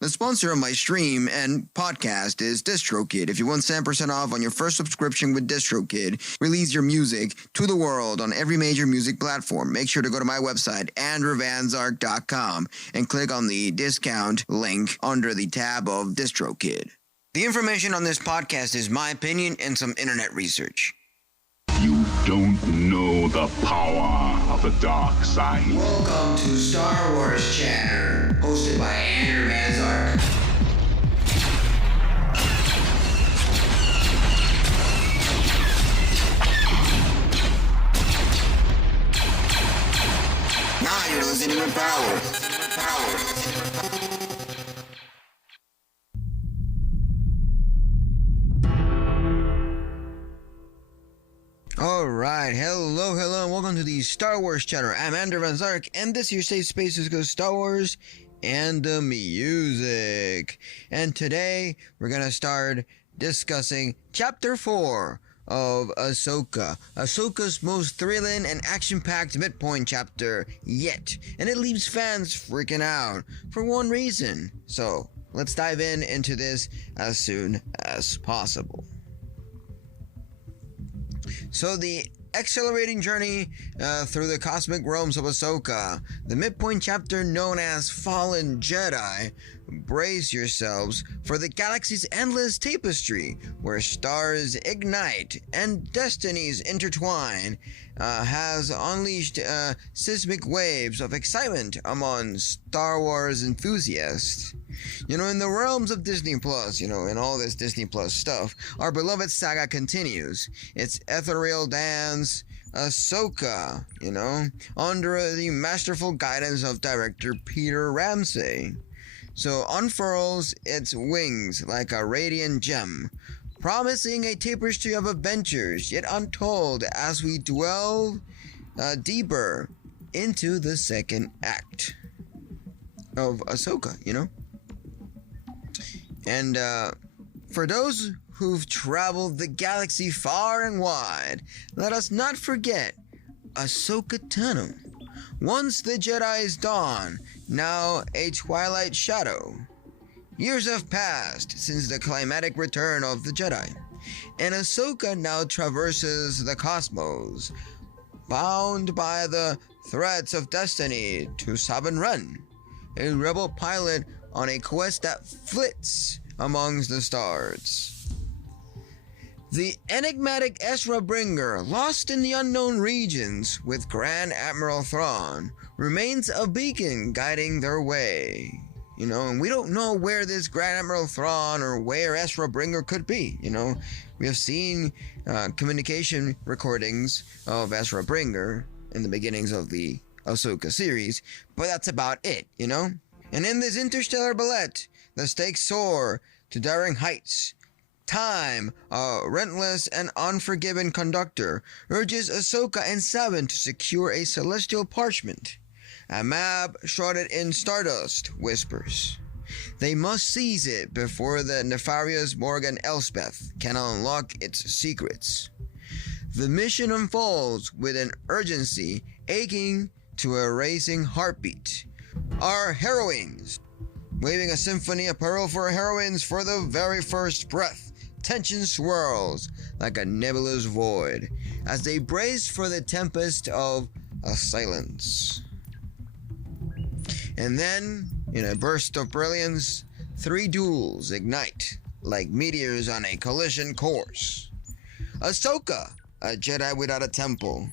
The sponsor of my stream and podcast is DistroKid. If you want 10% off on your first subscription with DistroKid, release your music to the world on every major music platform. Make sure to go to my website, andrewvanzark.com, and click on the discount link under the tab of DistroKid. The information on this podcast is my opinion and some internet research. You don't know the power of the dark side. Welcome to Star Wars Chatter, hosted by Andrew Van Zark. Now you're listening to Power. Alright, hello, and welcome to the Star Wars Chatter. I'm Andrew Van Zark, and this here safe space is called Star Wars and the music. And today, we're gonna start discussing Chapter 4 of Ahsoka. Ahsoka's most thrilling and action-packed midpoint chapter yet. And it leaves fans freaking out for one reason. So, let's dive into this as soon as possible. So the accelerating journey through the cosmic realms of Ahsoka, the midpoint chapter known as Fallen Jedi. Brace yourselves for the galaxy's endless tapestry, where stars ignite and destinies intertwine, has unleashed seismic waves of excitement among Star Wars enthusiasts. In the realms of Disney Plus, in all this Disney Plus stuff, our beloved saga continues. Its ethereal dance, Ahsoka, under the masterful guidance of director Peter Ramsey. So unfurls its wings like a radiant gem, promising a tapestry of adventures yet untold as we dwell deeper into the second act of Ahsoka, And for those who've traveled the galaxy far and wide, let us not forget Ahsoka Tunnel. Once the Jedi's dawn, now a twilight shadow. Years have passed since the climatic return of the Jedi, and Ahsoka now traverses the cosmos, bound by the threats of destiny to Sabin Wren, a rebel pilot on a quest that flits amongst the stars. The enigmatic Ezra Bringer, lost in the unknown regions with Grand Admiral Thrawn, remains a beacon guiding their way. And we don't know where this Grand Admiral Thrawn or where Ezra Bringer could be. We have seen communication recordings of Ezra Bringer in the beginnings of the Ahsoka series, but that's about it, And in this interstellar ballet, the stakes soar to daring heights. Time, a relentless and unforgiving conductor, urges Ahsoka and Sabin to secure a celestial parchment. A map shrouded in stardust whispers. They must seize it before the nefarious Morgan Elsbeth can unlock its secrets. The mission unfolds with an urgency aching to a racing heartbeat. Our heroines, waving a symphony of peril for heroines for the very first breath. Tension swirls like a nebulous void as they brace for the tempest of silence. And then, in a burst of brilliance, 3 duels ignite like meteors on a collision course. Ahsoka, a Jedi without a temple,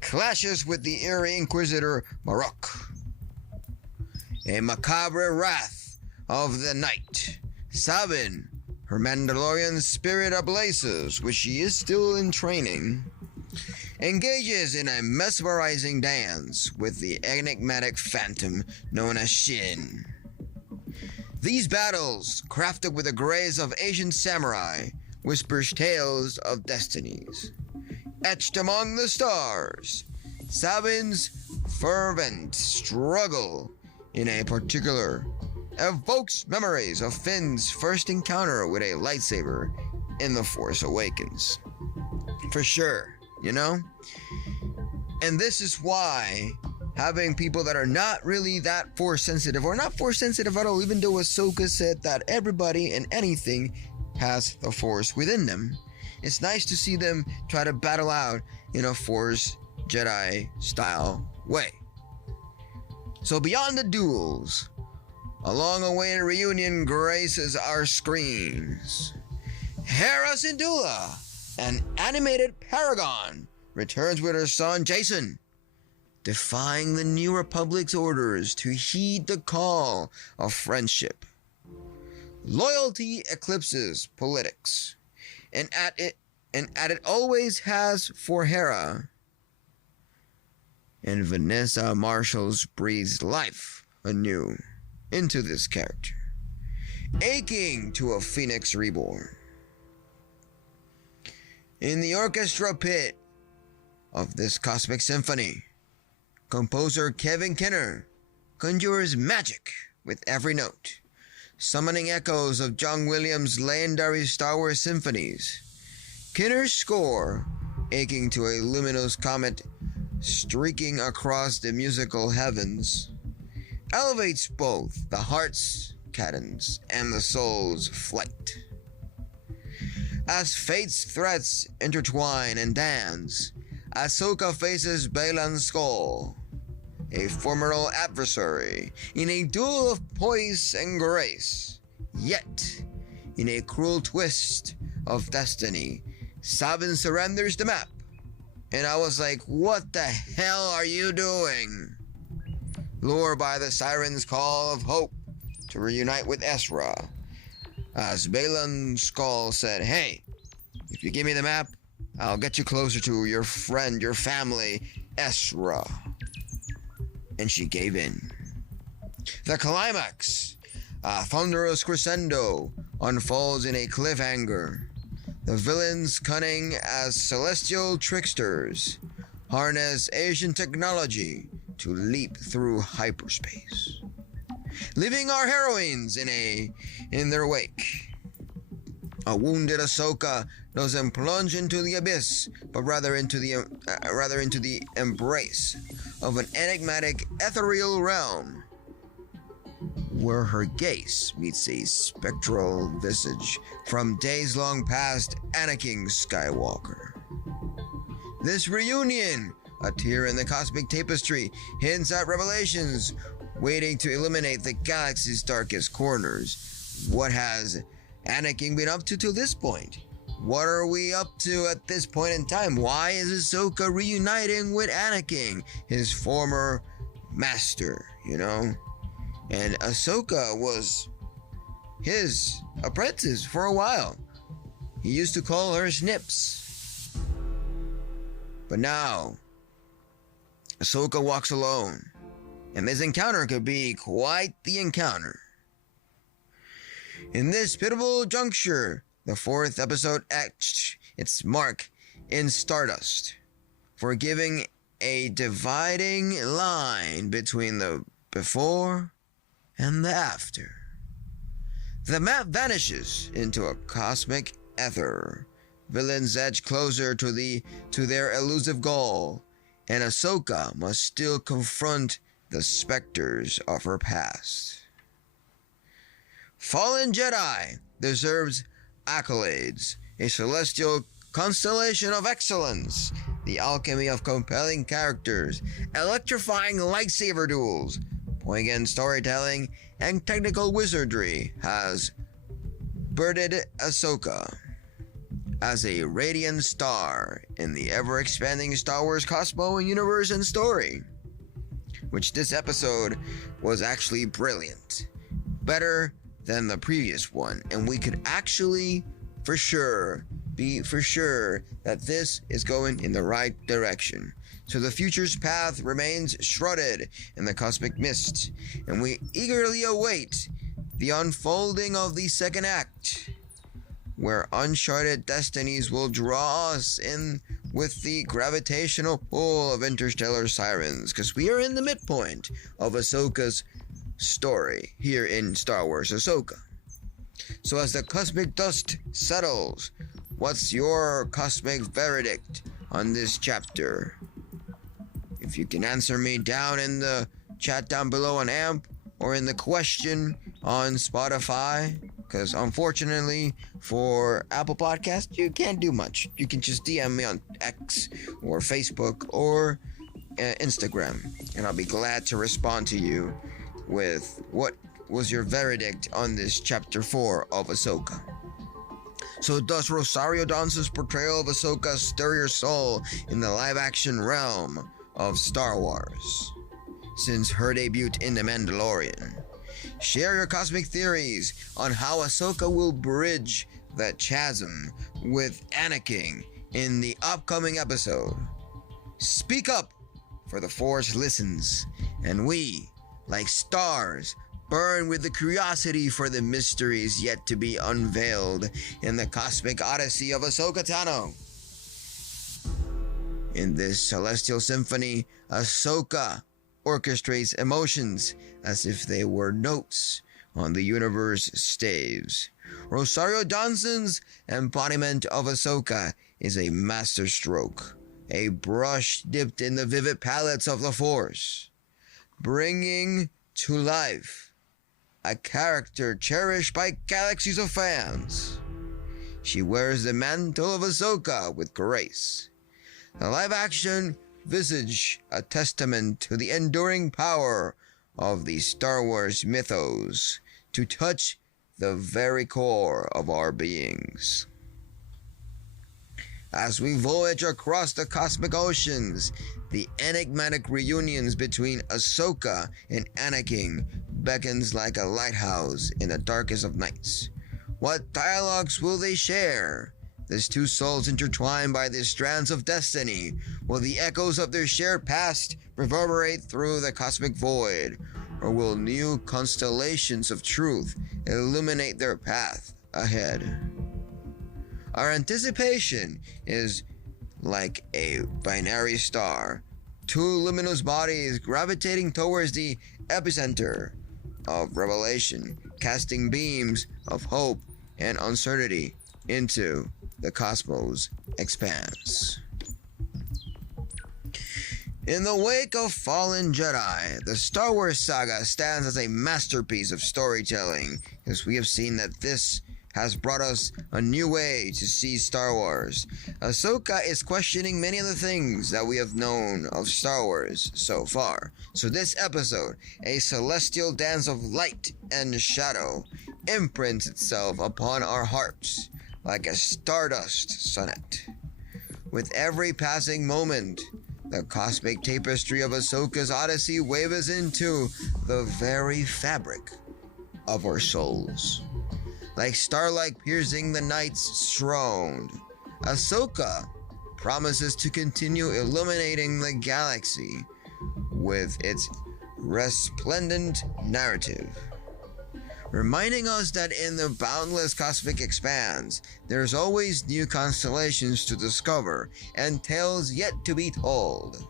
clashes with the eerie Inquisitor Marok. A macabre wrath of the night. Sabin, her Mandalorian spirit ablazes, which she is still in training, engages in a mesmerizing dance with the enigmatic phantom known as Shin. These battles, crafted with the grace of Asian samurai, whispers tales of destinies. Etched among the stars, Sabin's fervent struggle in a particular evokes memories of Finn's first encounter with a lightsaber in The Force Awakens. For sure, And this is why having people that are not really that force sensitive, or not force sensitive at all, even though Ahsoka said that everybody and anything has the force within them. It's nice to see them try to battle out in a Force Jedi style way. So beyond the duels, a long-awaited reunion graces our screens. Hera Syndulla, an animated paragon, returns with her son Jason, defying the New Republic's orders to heed the call of friendship. Loyalty eclipses politics, and at it always has for Hera. And Vanessa Marshall's breathes life anew into this character, aching to a phoenix reborn. In the orchestra pit of this cosmic symphony, composer Kevin Kinner conjures magic with every note, summoning echoes of John Williams' legendary Star Wars symphonies. Kinner's score, aching to a luminous comet streaking across the musical heavens, elevates both the heart's cadence and the soul's flight. As fate's threats intertwine and dance, Ahsoka faces Baylan Skoll, a formidable adversary, in a duel of poise and grace. Yet, in a cruel twist of destiny, Sabin surrenders the map. And I was like, what the hell are you doing? Lured by the siren's call of hope to reunite with Ezra, as Baylan Skoll said, hey, if you give me the map, I'll get you closer to your friend, your family, Ezra. And she gave in. The climax, a thunderous crescendo, unfolds in a cliffhanger. The villains, cunning as celestial tricksters, harness Asian technology to leap through hyperspace, leaving our heroines in their wake. A wounded Ahsoka doesn't plunge into the abyss, but rather into the embrace of an enigmatic ethereal realm, where her gaze meets a spectral visage from days long past Anakin Skywalker. This reunion, a tear in the cosmic tapestry, hints at revelations waiting to illuminate the galaxy's darkest corners. What has Anakin been up to till this point? What are we up to at this point in time? Why is Ahsoka reuniting with Anakin, his former master, And Ahsoka was his apprentice for a while. He used to call her Snips. But now, Ahsoka walks alone, and this encounter could be quite the encounter. In this pivotal juncture, the fourth episode etched its mark in stardust, for giving a dividing line between the before and the after. The map vanishes into a cosmic ether. Villains edge closer to their elusive goal, and Ahsoka must still confront the specters of her past. Fallen Jedi deserves accolades, a celestial constellation of excellence, the alchemy of compelling characters, electrifying lightsaber duels, poignant storytelling, and technical wizardry has birded Ahsoka as a radiant star in the ever-expanding Star Wars cosmos and universe and story, which this episode was actually brilliant. Better than the previous one, and we could actually be for sure that this is going in the right direction. So the future's path remains shrouded in the cosmic mist, and we eagerly await the unfolding of the second act, where uncharted destinies will draw us in with the gravitational pull of interstellar sirens, because we are in the midpoint of Ahsoka's story here in Star Wars Ahsoka. So as the cosmic dust settles, what's your cosmic verdict on this chapter? If you can answer me down in the chat down below on AMP or in the question on Spotify, because unfortunately for Apple Podcast, you can't do much. You can just DM me on X or Facebook or Instagram, and I'll be glad to respond to you with what was your verdict on this chapter 4 of Ahsoka. So does Rosario Dawson's portrayal of Ahsoka stir your soul in the live-action realm of Star Wars since her debut in The Mandalorian? Share your cosmic theories on how Ahsoka will bridge that chasm with Anakin in the upcoming episode. Speak up, for the Force listens, and we, like stars, burn with the curiosity for the mysteries yet to be unveiled in the cosmic odyssey of Ahsoka Tano. In this celestial symphony, Ahsoka orchestrates emotions as if they were notes on the universe staves. Rosario Dawson's embodiment of Ahsoka is a masterstroke, a brush dipped in the vivid palettes of the Force, bringing to life a character cherished by galaxies of fans. She wears the mantle of Ahsoka with grace. The live-action visage a testament to the enduring power of the Star Wars mythos to touch the very core of our beings. As we voyage across the cosmic oceans, the enigmatic reunions between Ahsoka and Anakin beckons like a lighthouse in the darkest of nights. What dialogues will they share? As two souls intertwined by the strands of destiny, will the echoes of their shared past reverberate through the cosmic void, or will new constellations of truth illuminate their path ahead? Our anticipation is like a binary star, two luminous bodies gravitating towards the epicenter of revelation, casting beams of hope and uncertainty into the cosmos expanse. In the wake of Fallen Jedi, the Star Wars saga stands as a masterpiece of storytelling, as we have seen that this has brought us a new way to see Star Wars. Ahsoka is questioning many of the things that we have known of Star Wars so far. So this episode, a celestial dance of light and shadow, imprints itself upon our hearts like a stardust sonnet. With every passing moment, the cosmic tapestry of Ahsoka's odyssey waves into the very fabric of our souls. Like starlight piercing the night's shroud, Ahsoka promises to continue illuminating the galaxy with its resplendent narrative, reminding us that in the boundless cosmic expanse, there's always new constellations to discover and tales yet to be told.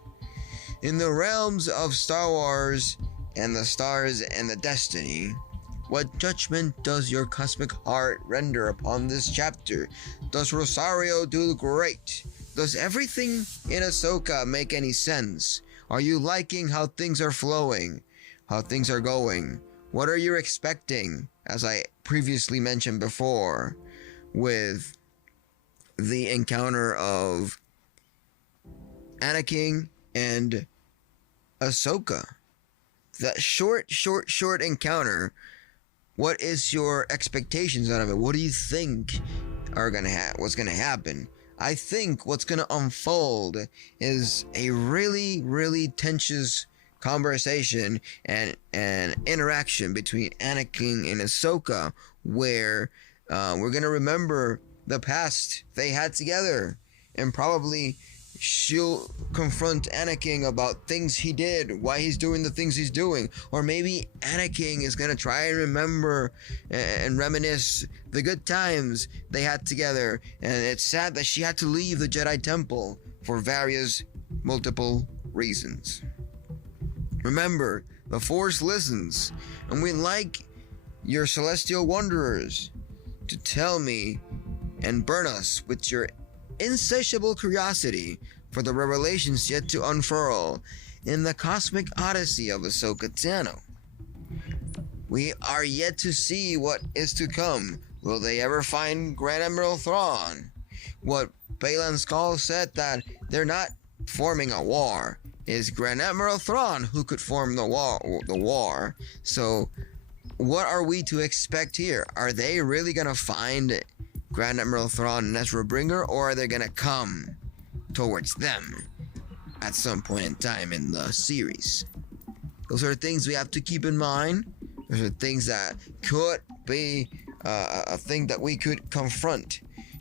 In the realms of Star Wars and the stars and the destiny, what judgment does your cosmic heart render upon this chapter? Does Rosario do great? Does everything in Ahsoka make any sense? Are you liking how things are flowing? How things are going? What are you expecting, as I previously mentioned before, with the encounter of Anakin and Ahsoka? That short encounter. What is your expectations out of it? What do you think are what's gonna happen? I think what's gonna unfold is a really, really tense conversation and interaction between Anakin and Ahsoka, where we're gonna remember the past they had together, and probably she'll confront Anakin about things he did, why he's doing the things he's doing, or maybe Anakin is gonna try and remember and reminisce the good times they had together, and it's sad that she had to leave the Jedi Temple for multiple reasons. Remember, the Force listens, and we'd like your celestial wanderers to tell me and burn us with your insatiable curiosity for the revelations yet to unfurl, in the cosmic odyssey of Ahsoka Tano. We are yet to see what is to come. Will they ever find Grand Admiral Thrawn? What Baylan Skoll said that they're not forming a war. Is Grand Admiral Thrawn who could form the war. So what are we to expect here? Are they really gonna find Grand Admiral Thrawn and Ezra Bridger, or are they gonna come towards them at some point in time in the series? Those are things we have to keep in mind. Those are things that could be a thing that we could confront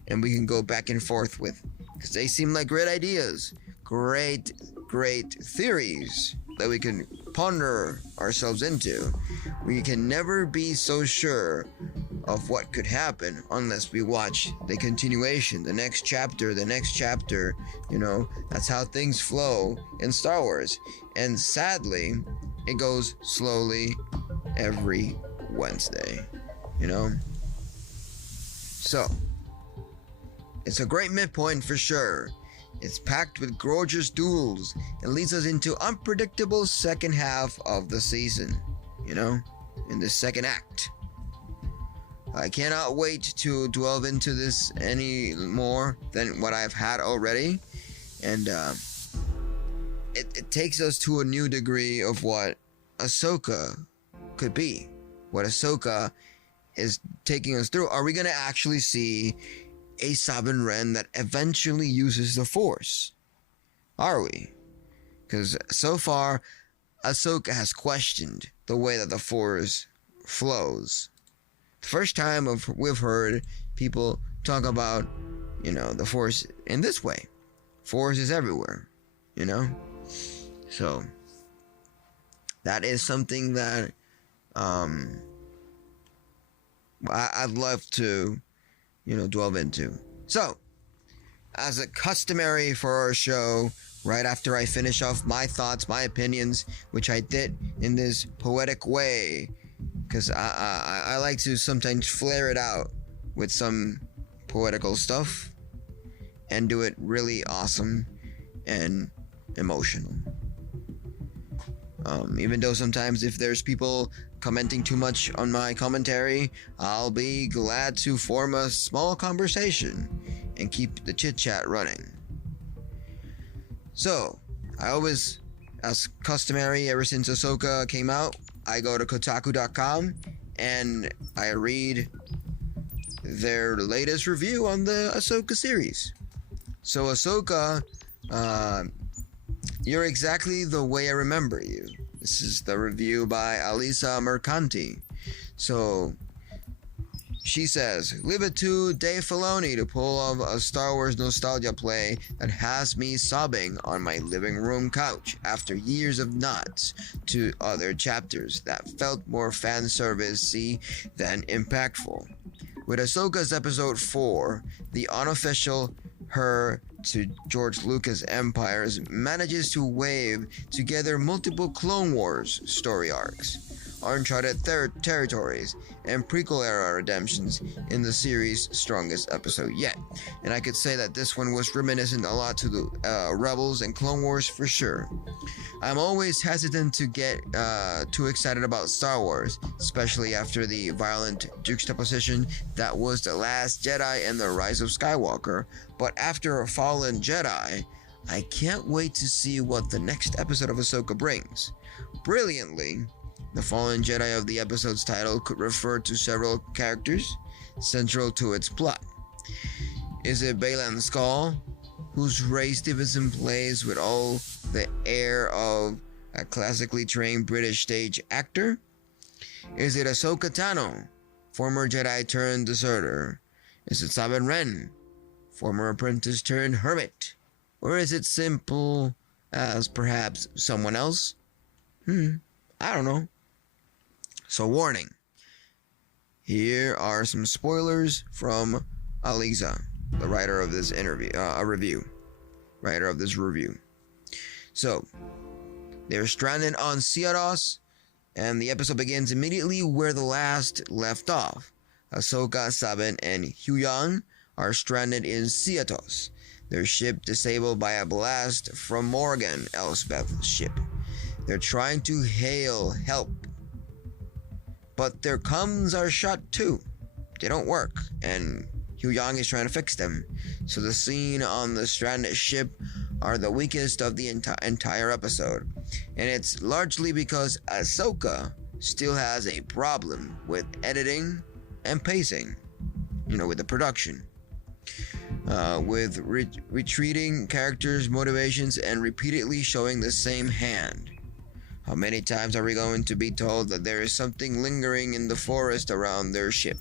and we can go back and forth with, because they seem like great ideas, great theories that we can ponder ourselves into. We can never be so sure of what could happen unless we watch the continuation, the next chapter. You know, that's how things flow in Star Wars. And sadly, it goes slowly every Wednesday, you know? So, it's a great midpoint for sure. It's packed with gorgeous duels and leads us into unpredictable second half of the season, you know, in the second act. I cannot wait to delve into this any more than what I've had already. And it takes us to a new degree of what Ahsoka could be. What Ahsoka is taking us through. Are we going to actually see a Sabin Wren that eventually uses the Force? Are we? Because so far, Ahsoka has questioned the way that the Force flows. The first time we've heard people talk about, you know, the Force in this way. Force is everywhere, you know? So, that is something that I'd love to, you know, delve into. So, as a customary for our show, right after I finish off my thoughts, my opinions, which I did in this poetic way, because I like to sometimes flare it out with some poetical stuff and do it really awesome and emotional. Even though sometimes if there's people commenting too much on my commentary, I'll be glad to form a small conversation and keep the chit-chat running. So, I always, as customary ever since Ahsoka came out, I go to Kotaku.com and I read their latest review on the Ahsoka series. So Ahsoka, you're exactly the way I remember you. This is the review by Alisa Mercanti. So, she says, leave it to Dave Filoni to pull off a Star Wars nostalgia play that has me sobbing on my living room couch after years of nods to other chapters that felt more fan service-y than impactful. With Ahsoka's Episode 4, the unofficial her to George Lucas' Empires manages to weave together multiple Clone Wars story arcs, uncharted territories, and prequel-era redemptions in the series' strongest episode yet. And I could say that this one was reminiscent a lot to the Rebels and Clone Wars for sure. I'm always hesitant to get too excited about Star Wars, especially after the violent juxtaposition that was The Last Jedi and The Rise of Skywalker, but after Fallen Jedi, I can't wait to see what the next episode of Ahsoka brings. Brilliantly, the Fallen Jedi of the episode's title could refer to several characters central to its plot. Is it Baylan Skoll, whose Ray Stevenson plays with all the air of a classically trained British stage actor? Is it Ahsoka Tano, former Jedi turned deserter? Is it Sabin Wren, former apprentice turned hermit? Or is it simple as perhaps someone else? I don't know. So warning, here are some spoilers from Alisa, the writer of this review. So, they're stranded on Seados, and the episode begins immediately where the last left off. Ahsoka, Sabin, and Huyang are stranded in Seatos, their ship disabled by a blast from Morgan Elsbeth's ship. They're trying to hail help. But their comms are shot too. They don't work, and Huyang is trying to fix them. So the scene on the stranded ship are the weakest of the entire episode. And it's largely because Ahsoka still has a problem with editing and pacing. With the production. With retreating characters' motivations and repeatedly showing the same hand. How many times are we going to be told that there is something lingering in the forest around their ship?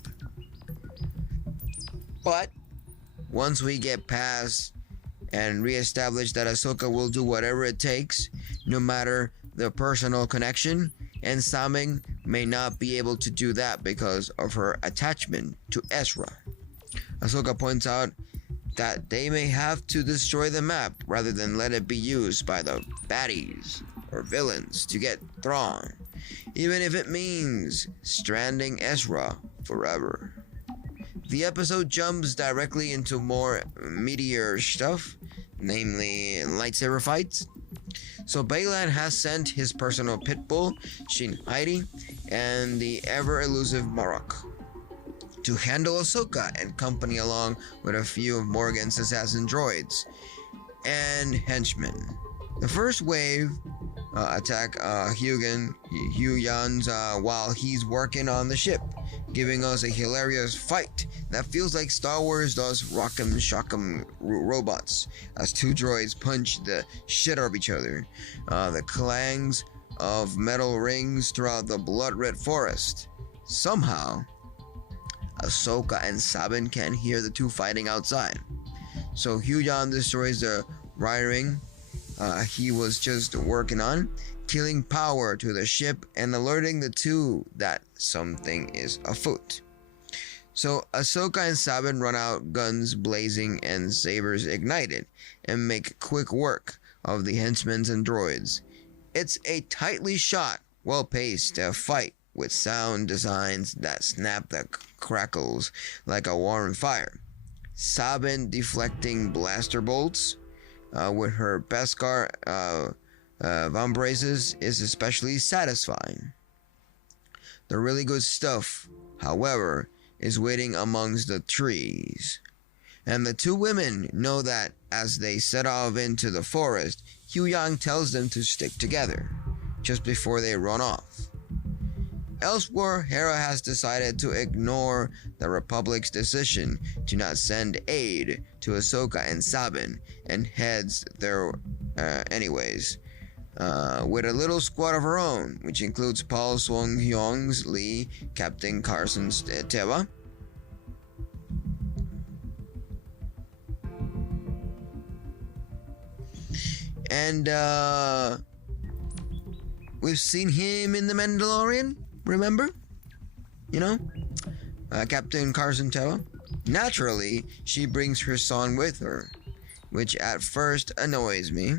But once we get past and reestablish that Ahsoka will do whatever it takes, no matter the personal connection, and Sabin may not be able to do that because of her attachment to Ezra. Ahsoka points out that they may have to destroy the map rather than let it be used by the baddies or villains to get Thrawn, even if it means stranding Ezra forever. The episode jumps directly into more meatier stuff, namely lightsaber fights. So Baylan has sent his personal pitbull, Shin Heidi, and the ever-elusive Marok to handle Ahsoka and company along with a few of Morgan's assassin droids and henchmen. The first wave attack Huyang's while he's working on the ship, giving us a hilarious fight that feels like Star Wars does Rock'em Shock'em robots, as two droids punch the shit out of each other. The clangs of metal rings throughout the blood-red forest. Somehow, Ahsoka and Sabin can hear the two fighting outside. So Huyang destroys the wiring he was just working on, killing power to the ship and alerting the two that something is afoot. So Ahsoka and Sabin run out, guns blazing and sabers ignited, and make quick work of the henchmen and droids. It's a tightly shot, well-paced fight with sound designs that snap the crackles like a warm fire. Sabin deflecting blaster bolts with her Beskar vambraces is especially satisfying. The really good stuff, however, is waiting amongst the trees. And the two women know that as they set off into the forest, Huyang tells them to stick together, just before they run off. Elsewhere, Hera has decided to ignore the Republic's decision to not send aid to Ahsoka and Sabin, and heads there anyways, with a little squad of her own, which includes Paul Song-hyung's Lee, Captain Carson's Teva, and we've seen him in The Mandalorian, remember? Captain Carson Teva. Naturally, she brings her son with her, which at first annoys me,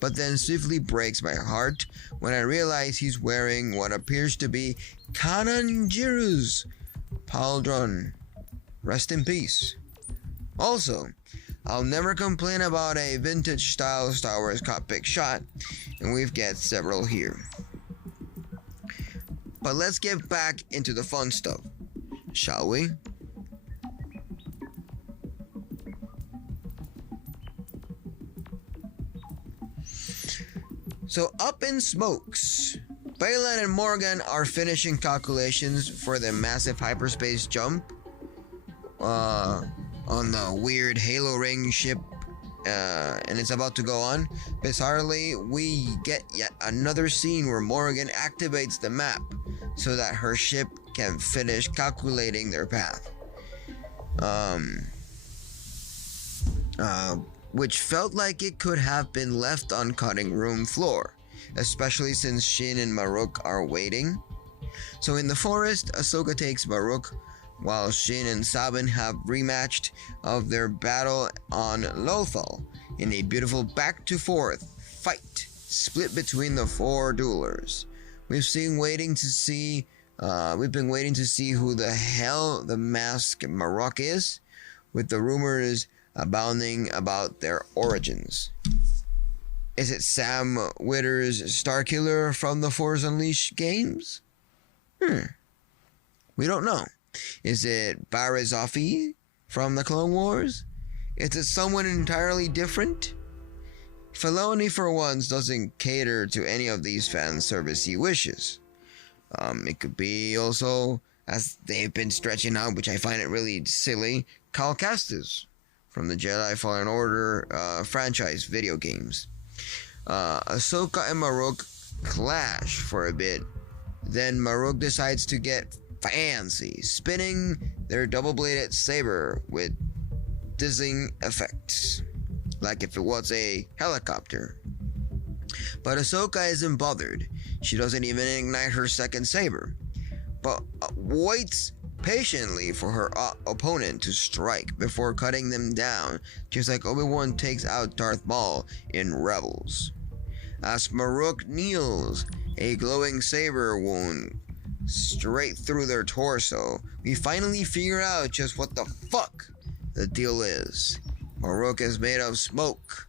but then swiftly breaks my heart when I realize he's wearing what appears to be Kanan Jarrus's pauldron. Rest in peace. Also, I'll never complain about a vintage-style Star Wars cockpit shot, and we've got several here. But let's get back into the fun stuff, shall we? So up in smokes, Baylan and Morgan are finishing calculations for the massive hyperspace jump on the weird Halo Ring ship, and it's about to go on. Bizarrely, we get yet another scene where Morgan activates the map so that her ship can finish calculating their path. Which felt like it could have been left on cutting room floor, especially since Shin and Marok are waiting. So in the forest, Ahsoka takes Marok, while Shin and Sabin have rematched of their battle on Lothal in a beautiful back-to-forth fight split between the four duelers. We've been waiting to see who the hell the masked Marok is, with the rumors abounding about their origins. Is it Sam Witwer's Starkiller from the Force Unleashed games? We don't know. Is it Barazofi from the Clone Wars? Is it someone entirely different? Filoni, for once, doesn't cater to any of these fan service-y wishes. It could be also, as they've been stretching out, which I find it really silly, Cal Kestis from the Jedi Fallen Order franchise video games. Ahsoka and Maruk clash for a bit. Then Maruk decides to get fancy, spinning their double-bladed saber with dizzying effects, like if it was a helicopter. But Ahsoka isn't bothered. She doesn't even ignite her second saber, but waits patiently for her opponent to strike before cutting them down, just like Obi-Wan takes out Darth Maul in Rebels. As Maruk kneels, a glowing saber wound straight through their torso, we finally figure out just what the fuck the deal is. Maruk is made of smoke,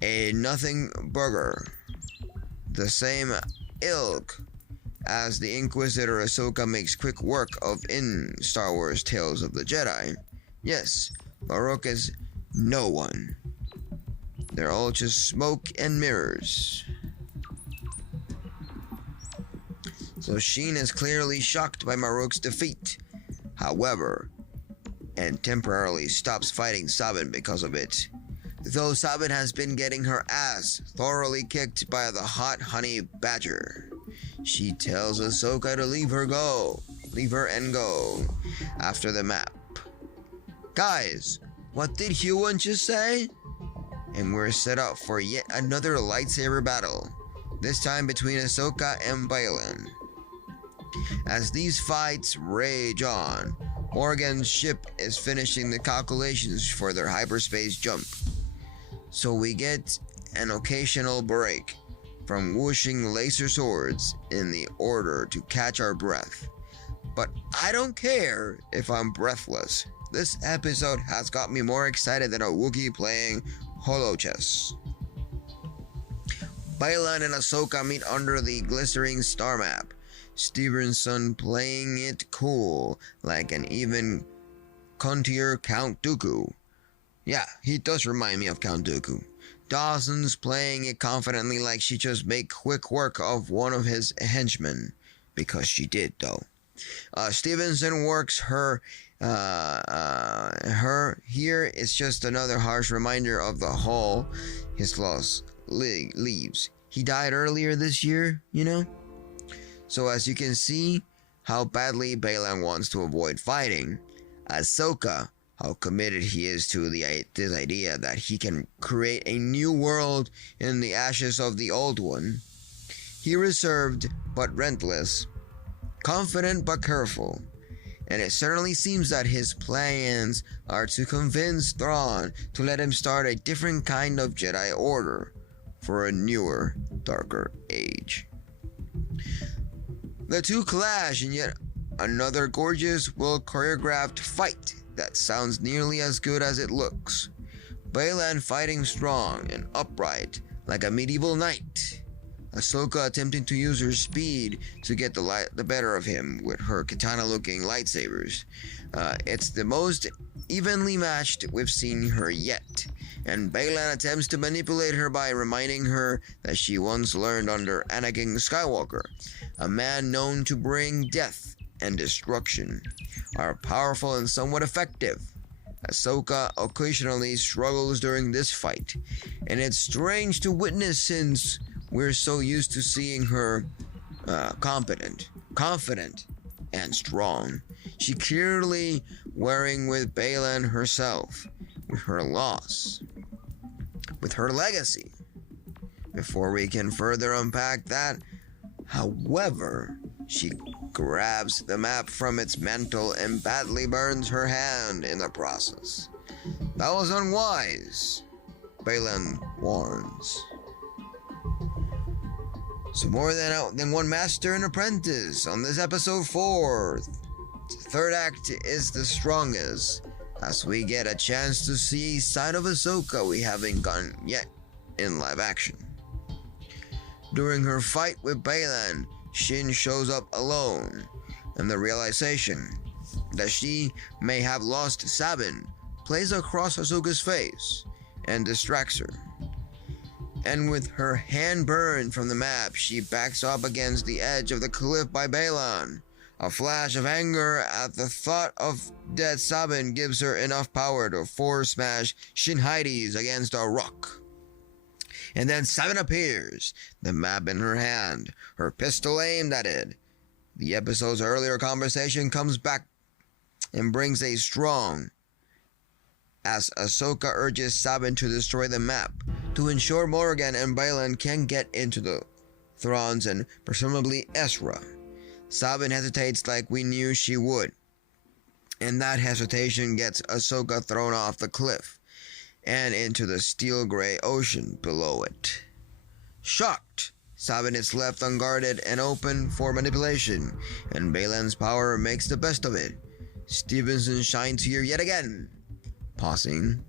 a nothing burger, the same ilk as the Inquisitor Ahsoka makes quick work of in Star Wars Tales of the Jedi. Yes, Maruk is no one. They're all just smoke and mirrors. So Sheen is clearly shocked by Maruk's defeat, however, and temporarily stops fighting Sabin because of it. Though Sabin has been getting her ass thoroughly kicked by the hot honey badger. She tells Ahsoka to leave her and go after the map. Guys, what did Huon just say? And we're set up for yet another lightsaber battle, this time between Ahsoka and Baylan. As these fights rage on, Organ's ship is finishing the calculations for their hyperspace jump. So we get an occasional break from whooshing laser swords in the order to catch our breath. But I don't care if I'm breathless. This episode has got me more excited than a Wookiee playing holo chess. Baylan and Ahsoka meet under the glistening star map. Stevenson playing it cool, like an even contier Count Dooku. Yeah, he does remind me of Count Dooku. Dawson's playing it confidently like she just made quick work of one of his henchmen. Because she did, though. Stevenson works her here is just another harsh reminder of the hole his loss leaves. He died earlier this year, you know? So as you can see how badly Baylan wants to avoid fighting, Ahsoka, how committed he is to this idea that he can create a new world in the ashes of the old one. He reserved but relentless, confident but careful, and it certainly seems that his plans are to convince Thrawn to let him start a different kind of Jedi Order for a newer, darker age. The two clash in yet another gorgeous, well-choreographed fight that sounds nearly as good as it looks. Baylan fighting strong and upright like a medieval knight. Ahsoka attempting to use her speed to get the better of him with her katana-looking lightsabers. It's the most evenly matched we've seen her yet, and Baylan attempts to manipulate her by reminding her that she once learned under Anakin Skywalker, a man known to bring death and destruction, are powerful and somewhat effective. Ahsoka occasionally struggles during this fight, and it's strange to witness since we're so used to seeing her confident, and strong. She clearly wearing with Baylan herself, with her loss, with her legacy. Before we can further unpack that, however, she grabs the map from its mantle and badly burns her hand in the process. That was unwise, Baylan warns. So more than one master and apprentice on this episode 4. Third act is the strongest, as we get a chance to see a side of Ahsoka we haven't gotten yet in live action. During her fight with Baylan, Shin shows up alone, and the realization that she may have lost Sabin plays across Ahsoka's face and distracts her. And with her hand burned from the map, she backs up against the edge of the cliff by Baylan. A flash of anger at the thought of dead Sabin gives her enough power to force smash Shinhides against a rock. And then Sabin appears, the map in her hand, her pistol aimed at it. The episode's earlier conversation comes back and brings a strong, as Ahsoka urges Sabin to destroy the map to ensure Morgan and Baylan can get into the Thrawns and presumably Ezra. Sabin hesitates like we knew she would, and that hesitation gets Ahsoka thrown off the cliff and into the steel-gray ocean below it. Shocked, Sabin is left unguarded and open for manipulation, and Baylan's power makes the best of it. Stevenson shines here yet again, pausing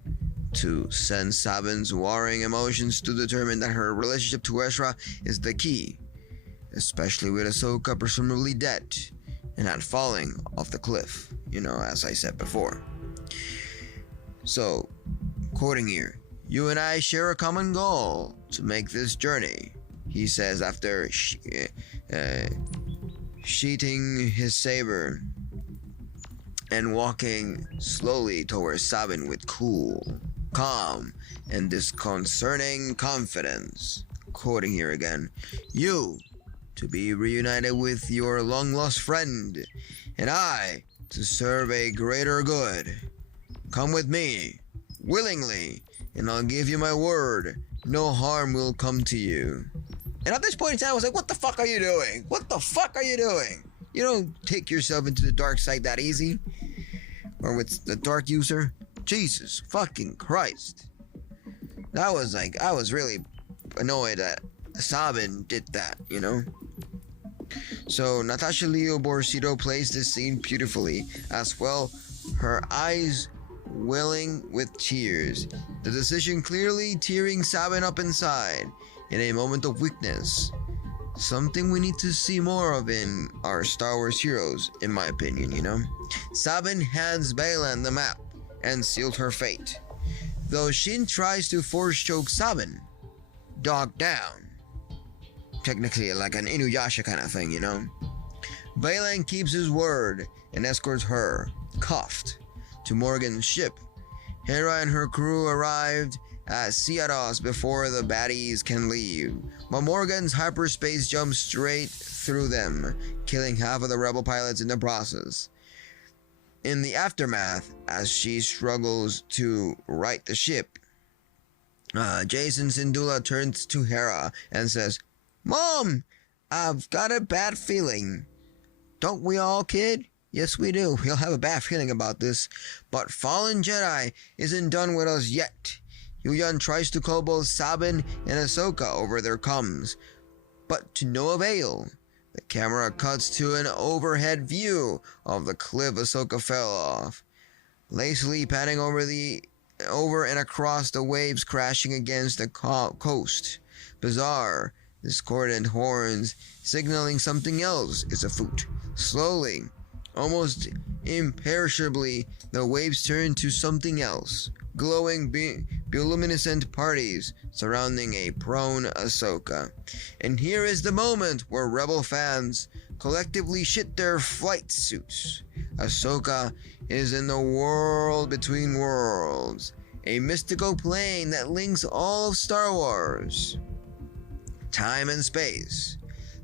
to sense Sabin's warring emotions to determine that her relationship to Ezra is the key, especially with Ahsoka presumably dead and not falling off the cliff, as I said before. So, quoting here, "You and I share a common goal to make this journey," he says after sheathing his saber and walking slowly towards Sabin with cool, calm, and disconcerting confidence. Quoting here again, "You to be reunited with your long-lost friend, and I to serve a greater good. Come with me, willingly, and I'll give you my word, no harm will come to you." And at this point in time, I was like, what the fuck are you doing? What the fuck are you doing? You don't take yourself into the dark side that easy. Or with the dark user. Jesus fucking Christ. I was really annoyed that Sabin did that, So Natasha Leo Borsido plays this scene beautifully as well, her eyes welling with tears, the decision clearly tearing Sabin up inside in a moment of weakness. Something we need to see more of in our Star Wars heroes, in my opinion, Sabin hands Baylan the map and sealed her fate. Though Shin tries to force choke Sabin, dog down. Technically like an Inuyasha kind of thing, Baylan keeps his word and escorts her, cuffed, to Morgan's ship. Hera and her crew arrived at Ciados before the baddies can leave, but Morgan's hyperspace jumps straight through them, killing half of the rebel pilots in the process. In the aftermath, as she struggles to right the ship, Jason Syndulla turns to Hera and says, "Mom, I've got a bad feeling." "Don't we all, kid?" "Yes, we do. We'll have a bad feeling about this. But Fallen Jedi isn't done with us yet." Yuyan tries to call both Sabin and Ahsoka over their comms, but to no avail. The camera cuts to an overhead view of the cliff Ahsoka fell off, lazily panning over and across the waves crashing against the coast. Bizarre, discordant horns signaling something else is afoot. Slowly, almost imperishably, the waves turn to something else. Glowing bioluminescent parties surrounding a prone Ahsoka. And here is the moment where Rebel fans collectively shit their flight suits. Ahsoka is in the world between worlds, a mystical plane that links all of Star Wars, time and space.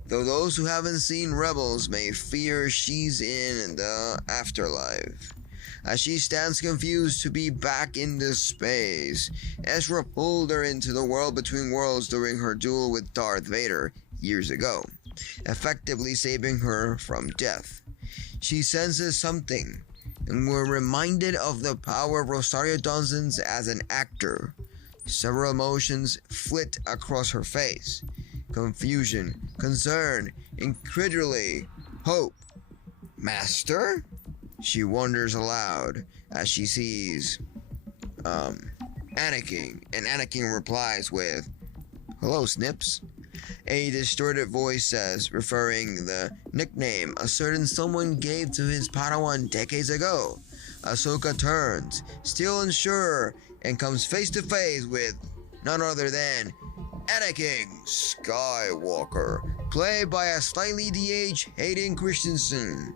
Though those who haven't seen Rebels may fear she's in the afterlife. As she stands confused to be back in this space, Ezra pulled her into the world between worlds during her duel with Darth Vader years ago, effectively saving her from death. She senses something, and we're reminded of the power of Rosario Dawson's as an actor. Several emotions flit across her face: confusion, concern, incredulity, hope. "Master?" she wonders aloud as she sees Anakin, and Anakin replies with, "Hello, Snips." A distorted voice says, referring the nickname a certain someone gave to his Padawan decades ago. Ahsoka turns, still unsure, and comes face to face with none other than Anakin Skywalker, played by a slightly de-aged Hayden Christensen.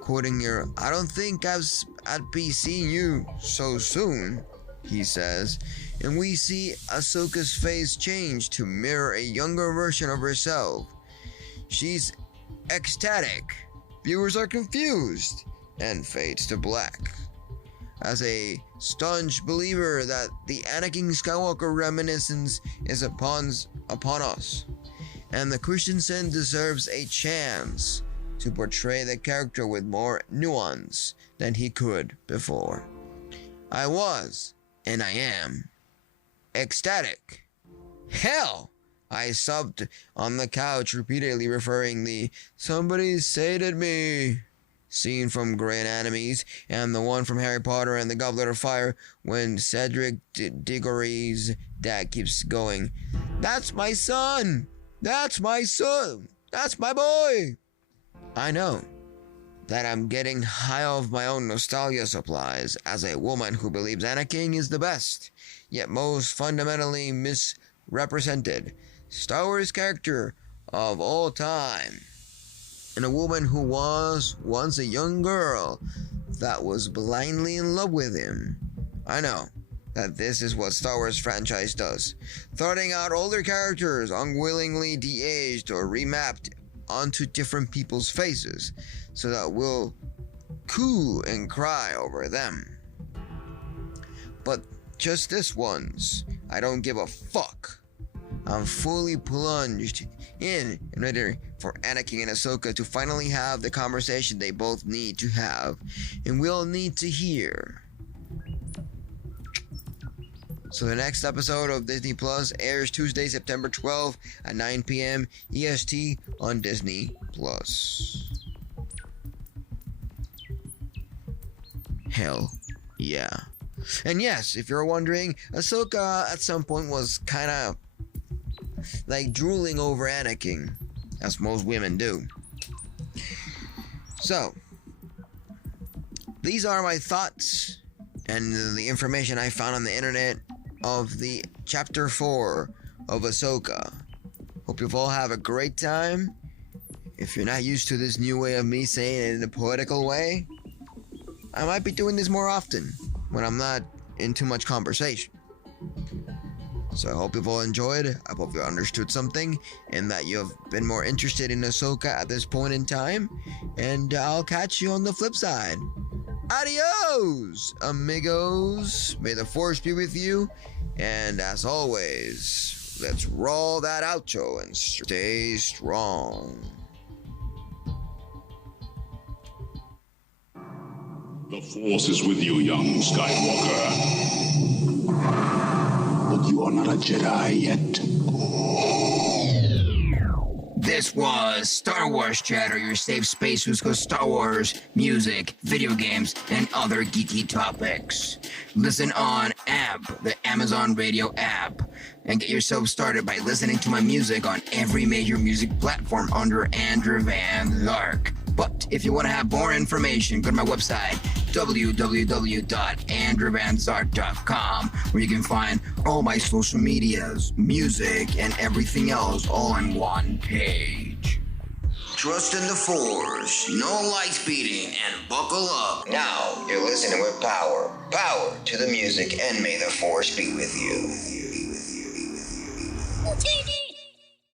Quoting her, "I don't think I'd be seeing you so soon," he says, and we see Ahsoka's face change to mirror a younger version of herself. She's ecstatic, viewers are confused, and fades to black. As a staunch believer that the Anakin Skywalker reminiscence is upon us, and the Christensen deserves a chance to portray the character with more nuance than he could before. I was, and I am, ecstatic. Hell! I sobbed on the couch repeatedly, referring the "somebody sated me" scene from Great Enemies and the one from Harry Potter and the Goblet of Fire when Cedric Diggory's dad keeps going, "That's my son! That's my son! That's my boy!" I know that I'm getting high off my own nostalgia supplies as a woman who believes Anakin is the best, yet most fundamentally misrepresented Star Wars character of all time, and a woman who was once a young girl that was blindly in love with him. I know that this is what Star Wars franchise does, throwing out older characters unwillingly de-aged or remapped onto different people's faces so that we'll coo and cry over them. But just this once, I don't give a fuck. I'm fully plunged in and ready for Anakin and Ahsoka to finally have the conversation they both need to have and will need to hear. So the next episode of Disney Plus airs Tuesday, September 12th at 9 p.m. EST on Disney Plus. Hell yeah. And yes, if you're wondering, Ahsoka at some point was kind of like drooling over Anakin, as most women do. So, these are my thoughts and the information I found on the internet of the Chapter 4 of Ahsoka. Hope you all have a great time. If you're not used to this new way of me saying it in a poetical way, I might be doing this more often when I'm not in too much conversation. So I hope you've all enjoyed. I hope you understood something and that you have been more interested in Ahsoka at this point in time. And I'll catch you on the flip side. Adios, amigos. May the Force be with you. And as always, let's roll that outro and stay strong. The Force is with you, young Skywalker. But you are not a Jedi yet. This was Star Wars Chatter, your safe space who's got Star Wars, music, video games, and other geeky topics. Listen on AMP, the Amazon Radio app, and get yourself started by listening to my music on every major music platform under Andrew Van Lark. But if you want to have more information, go to my website, www.andrewvanzart.com, where you can find all my social medias, music, and everything else all on one page. Trust in the Force, no lights beating, and buckle up. Now you're listening with power. Power to the music, and may the Force be with you. TV.